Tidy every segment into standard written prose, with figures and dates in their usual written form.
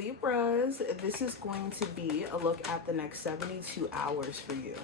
Libras, this is going to be a look at the next 72 hours for you.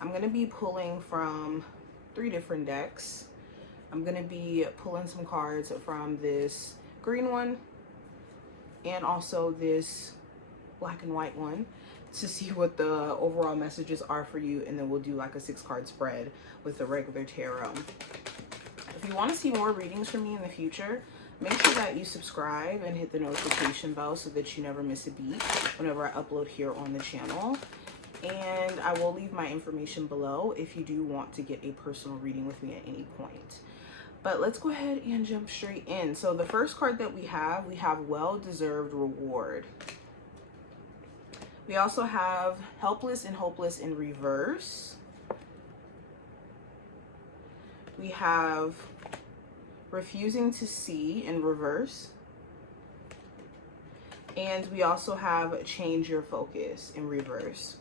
I'm going to be pulling from 3 different decks. I'm going to be pulling some cards from this green one and also this black and white one to see what the overall messages are for you, and then we'll do like a 6-card spread with the regular tarot. If you want to see more readings from me in the future, make sure that you subscribe and hit the notification bell so that you never miss a beat whenever I upload here on the channel. And I will leave my information below if you do want to get a personal reading with me at any point. But let's go ahead and jump straight in. So the first card that we have well-deserved reward. We also have helpless and hopeless in reverse. We have refusing to see in reverse. And we also have change your focus in reverse.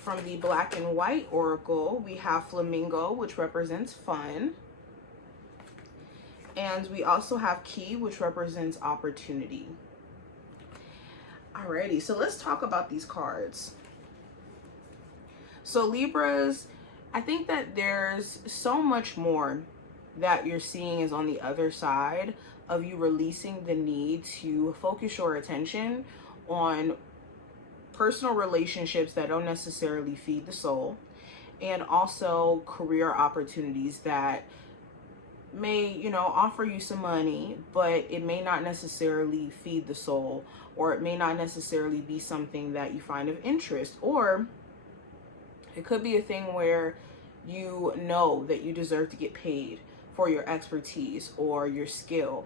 From the black and white oracle, we have flamingo, which represents fun. And we also have key, which represents opportunity. Alrighty, so let's talk about these cards. So Libras, I think that there's so much more that you're seeing is on the other side of you releasing the need to focus your attention on personal relationships that don't necessarily feed the soul, and also career opportunities that may, you know, offer you some money, but it may not necessarily feed the soul, or it may not necessarily be something that you find of interest, or it could be a thing where you know that you deserve to get paid for your expertise or your skill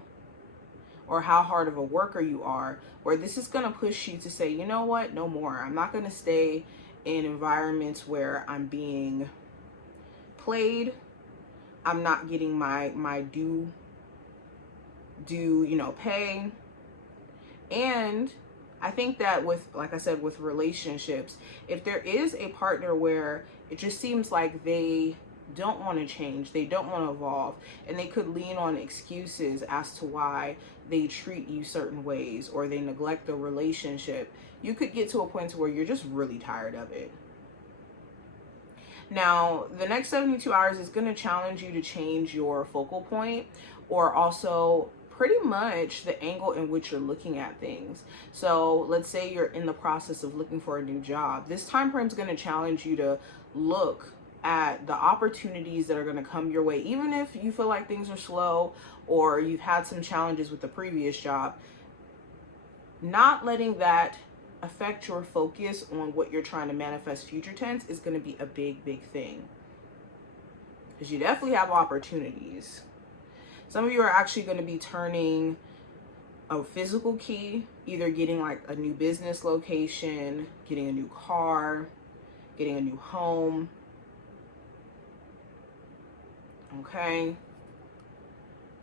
or how hard of a worker you are, where this is going to push you to say, you know what, no more. I'm not going to stay in environments where I'm being played. I'm not getting my due, you know, pay. And I think that with, like I said, with relationships, if there is a partner where it just seems like they don't want to change, they don't want to evolve, and they could lean on excuses as to why they treat you certain ways or they neglect the relationship, you could get to a point where you're just really tired of it. Now, the next 72 hours is going to challenge you to change your focal point, or also pretty much the angle in which you're looking at things. So let's say you're in the process of looking for a new job. This time frame is going to challenge you to look at the opportunities that are going to come your way, even if you feel like things are slow or you've had some challenges with the previous job. Not letting that affect your focus on what you're trying to manifest future tense is going to be a big thing, because you definitely have opportunities. Some of you are actually going to be turning a physical key, either getting like a new business location, getting a new car, getting a new home. Okay.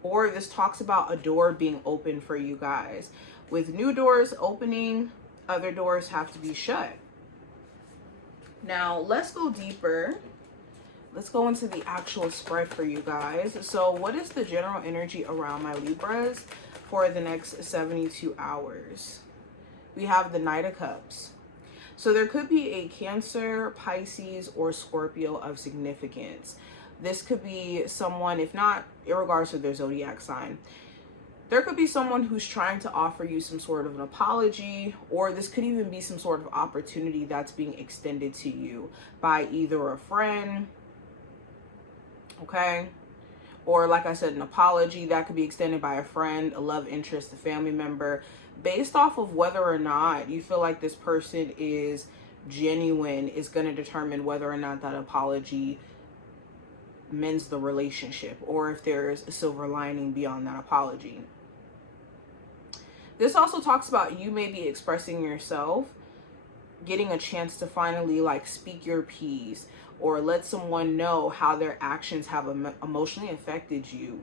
Or this talks about a door being open for you guys. With new doors opening, other doors have to be shut. Now, let's go deeper. Let's go into the actual spread for you guys. So what is the general energy around my Libras for the next 72 hours? We have the Knight of Cups. So there could be a Cancer, Pisces, or Scorpio of significance. This could be someone, if not, irregardless of their zodiac sign, there could be someone who's trying to offer you some sort of an apology, or this could even be some sort of opportunity that's being extended to you by either a friend, okay, or like I said, an apology that could be extended by a friend, a love interest, a family member, based off of whether or not you feel like this person is genuine is going to determine whether or not that apology mends the relationship, or if there's a silver lining beyond that apology. This also talks about you maybe expressing yourself, getting a chance to finally like speak your piece, or let someone know how their actions have emotionally affected you.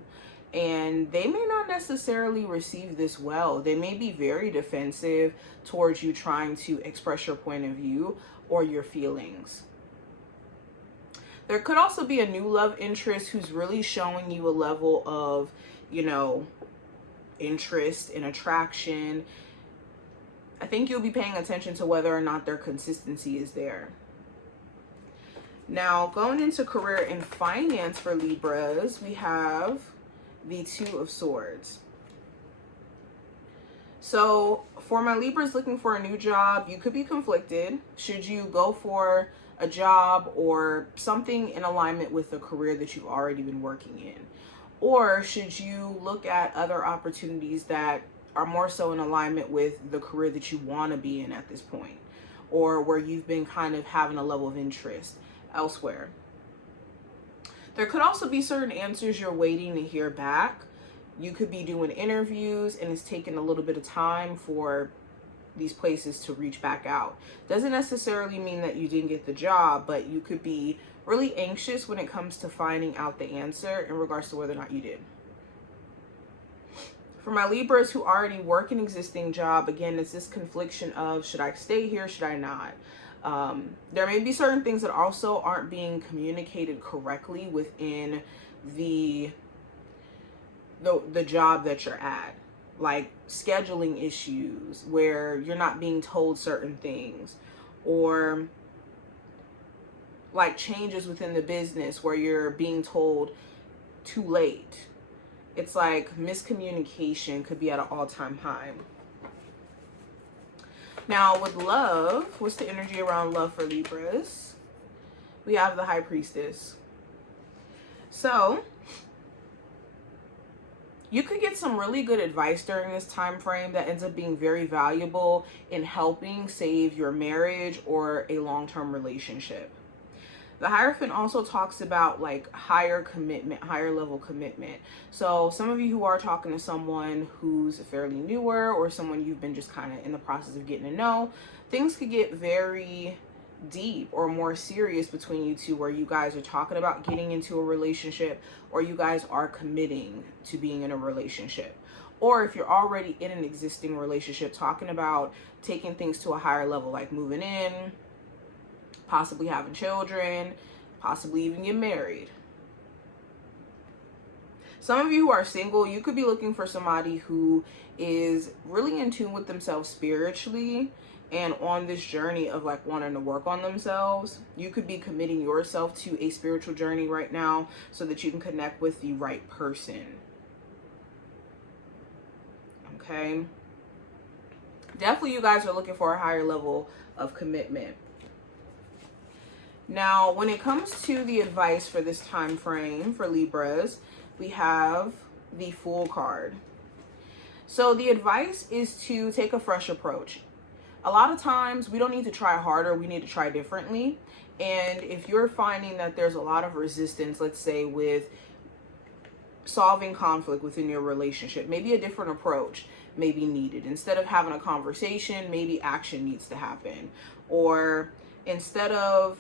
And they may not necessarily receive this well. They may be very defensive towards you trying to express your point of view or your feelings. There could also be a new love interest who's really showing you a level of, you know, interest and attraction. I think you'll be paying attention to whether or not their consistency is there. Now, going into career and finance for Libras, we have the Two of Swords. So for my Libras looking for a new job, you could be conflicted. Should you go for a job or something in alignment with the career that you've already been working in? Or should you look at other opportunities that are more so in alignment with the career that you want to be in at this point, or where you've been kind of having a level of interest elsewhere? There could also be certain answers you're waiting to hear back. You could be doing interviews and it's taking a little bit of time for these places to reach back out. Doesn't necessarily mean that you didn't get the job, but you could be really anxious when it comes to finding out the answer in regards to whether or not you did. For my Libras who already work an existing job, again, it's this confliction of, should I stay here, should I not? There may be certain things that also aren't being communicated correctly within the job that you're at, like scheduling issues where you're not being told certain things, or like changes within the business where you're being told too late. It's like miscommunication could be at an all-time high. Now with love, what's the energy around love for Libras? We have the High Priestess. So you could get some really good advice during this time frame that ends up being very valuable in helping save your marriage or a long-term relationship. The Hierophant also talks about like higher commitment, higher level commitment. So some of you who are talking to someone who's fairly newer or someone you've been just kind of in the process of getting to know, things could get very deep or more serious between you two, where you guys are talking about getting into a relationship, or you guys are committing to being in a relationship. Or if you're already in an existing relationship, talking about taking things to a higher level, like moving in, possibly having children, possibly even get married. Some of you who are single, you could be looking for somebody who is really in tune with themselves spiritually and on this journey of like wanting to work on themselves. You could be committing yourself to a spiritual journey right now so that you can connect with the right person. Okay. Definitely you guys are looking for a higher level of commitment. Now, when it comes to the advice for this time frame for Libras, we have the Fool card. So the advice is to take a fresh approach. A lot of times we don't need to try harder, we need to try differently. And if you're finding that there's a lot of resistance, let's say with solving conflict within your relationship, maybe a different approach may be needed. Instead of having a conversation, maybe action needs to happen. Or instead of,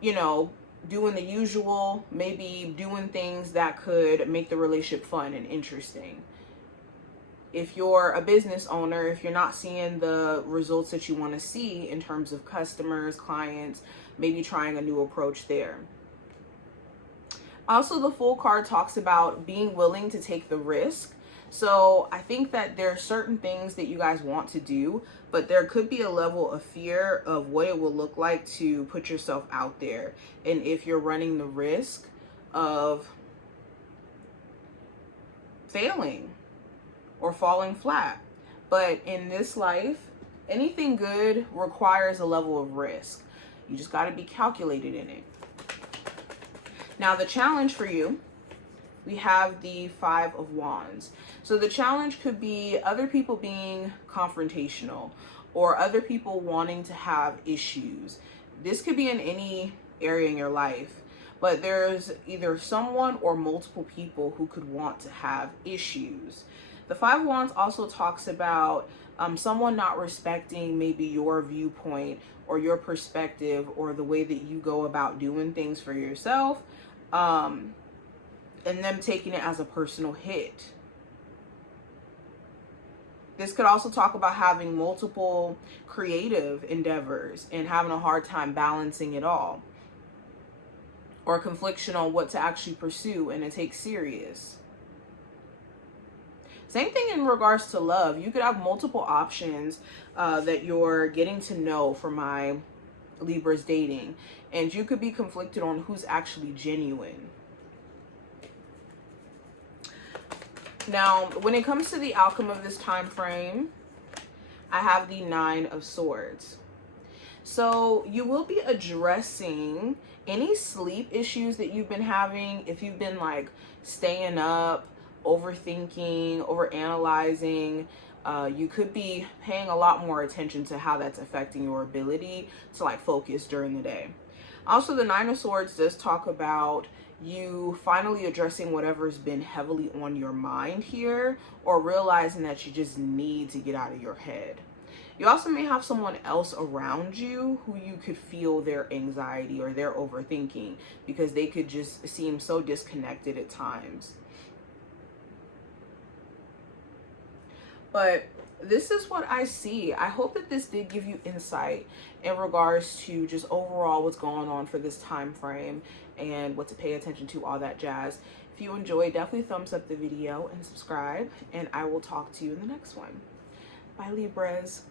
you know, doing the usual, maybe doing things that could make the relationship fun and interesting. If you're a business owner, if you're not seeing the results that you want to see in terms of customers, clients, maybe trying a new approach there. Also, the Fool card talks about being willing to take the risk. So I think that there are certain things that you guys want to do, but there could be a level of fear of what it will look like to put yourself out there. And if you're running the risk of failing or falling flat. But in this life, anything good requires a level of risk. You just got to be calculated in it. Now, the challenge for you, we have the Five of Wands. So the challenge could be other people being confrontational or other people wanting to have issues. This could be in any area in your life, but there's either someone or multiple people who could want to have issues. The Five of Wands also talks about someone not respecting maybe your viewpoint or your perspective or the way that you go about doing things for yourself, and them taking it as a personal hit. This could also talk about having multiple creative endeavors and having a hard time balancing it all. or confliction on what to actually pursue and to take serious. Same thing in regards to love. You could have multiple options that you're getting to know for my Libra's dating, and you could be conflicted on who's actually genuine. Now, when it comes to the outcome of this time frame, I have the Nine of Swords. So you will be addressing any sleep issues that you've been having. If you've been like staying up, overthinking, overanalyzing, you could be paying a lot more attention to how that's affecting your ability to like focus during the day. Also, the Nine of Swords does talk about you finally addressing whatever's been heavily on your mind here, or realizing that you just need to get out of your head. You also may have someone else around you who you could feel their anxiety or their overthinking, because they could just seem so disconnected at times. But this is what I see. I hope that this did give you insight in regards to just overall what's going on for this time frame and what to pay attention to, all that jazz. If you enjoyed, definitely thumbs up the video and subscribe, and I will talk to you in the next one. Bye, Libras.